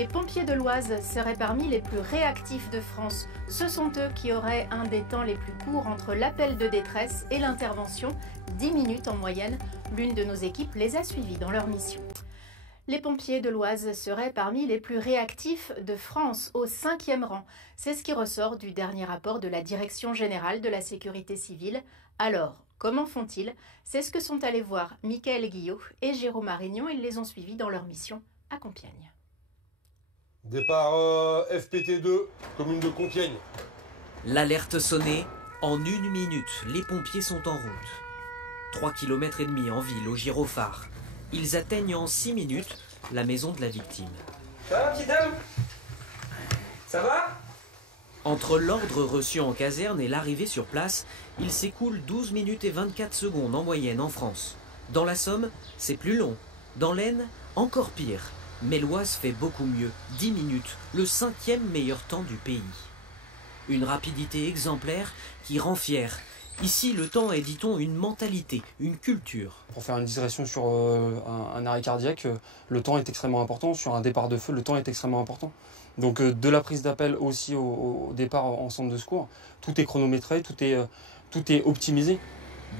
Les pompiers de l'Oise seraient parmi les plus réactifs de France. Ce sont eux qui auraient un des temps les plus courts entre l'appel de détresse et l'intervention, 10 minutes en moyenne. L'une de nos équipes les a suivis dans leur mission. Les pompiers de l'Oise seraient parmi les plus réactifs de France, au 5e rang. C'est ce qui ressort du dernier rapport de la Direction générale de la sécurité civile. Alors, comment font-ils? C'est ce que sont allés voir Michael Guillot et Jérôme Arignon. Ils les ont suivis dans leur mission à Compiègne. Départ FPT2, commune de Compiègne. L'alerte sonnée, en 1 minute, les pompiers sont en route. 3,5 km en ville, au gyrophare. Ils atteignent en 6 minutes la maison de la victime. Ça va, petite dame? Ça va? Entre l'ordre reçu en caserne et l'arrivée sur place, il s'écoule 12 minutes et 24 secondes en moyenne en France. Dans la Somme, c'est plus long. Dans l'Aisne, encore pire. Mais l'Oise fait beaucoup mieux, 10 minutes, le 5e meilleur temps du pays. Une rapidité exemplaire qui rend fier. Ici, le temps est, dit-on, une mentalité, une culture. Pour faire une digression sur un arrêt cardiaque, le temps est extrêmement important. Sur un départ de feu, le temps est extrêmement important. Donc de la prise d'appel aussi au départ en centre de secours, tout est chronométré, tout est optimisé.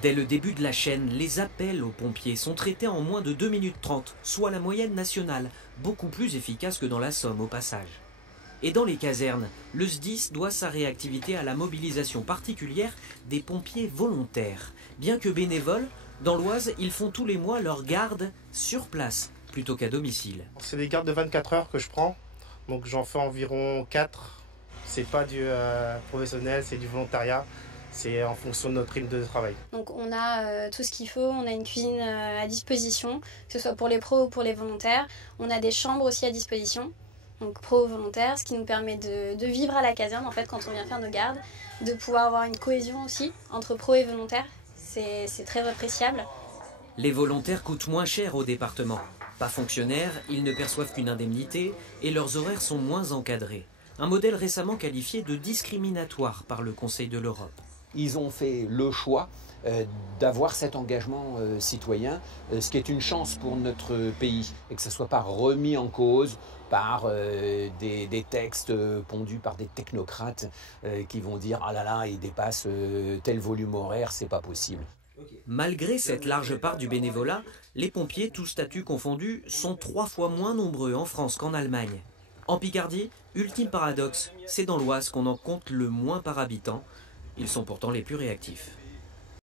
Dès le début de la chaîne, les appels aux pompiers sont traités en moins de 2 minutes 30, soit la moyenne nationale, beaucoup plus efficace que dans la Somme au passage. Et dans les casernes, le SDIS doit sa réactivité à la mobilisation particulière des pompiers volontaires. Bien que bénévoles, dans l'Oise, ils font tous les mois leur garde sur place, plutôt qu'à domicile. C'est des gardes de 24 heures que je prends, donc j'en fais environ 4. C'est pas du professionnel, c'est du volontariat. C'est en fonction de notre rythme de travail. Donc on a tout ce qu'il faut, on a une cuisine à disposition, que ce soit pour les pros ou pour les volontaires. On a des chambres aussi à disposition, donc pro ou volontaires, ce qui nous permet de vivre à la caserne en fait quand on vient faire nos gardes, de pouvoir avoir une cohésion aussi entre pros et volontaires. C'est très appréciable. Les volontaires coûtent moins cher au département. Pas fonctionnaires, ils ne perçoivent qu'une indemnité et leurs horaires sont moins encadrés. Un modèle récemment qualifié de discriminatoire par le Conseil de l'Europe. Ils ont fait le choix d'avoir cet engagement citoyen, ce qui est une chance pour notre pays, et que ce ne soit pas remis en cause par des textes pondus par des technocrates qui vont dire « Ah là là, il dépasse tel volume horaire, c'est pas possible ». Malgré cette large part du bénévolat, les pompiers, tous statuts confondus, sont 3 fois moins nombreux en France qu'en Allemagne. En Picardie, ultime paradoxe, c'est dans l'Oise qu'on en compte le moins par habitant. Ils sont pourtant les plus réactifs.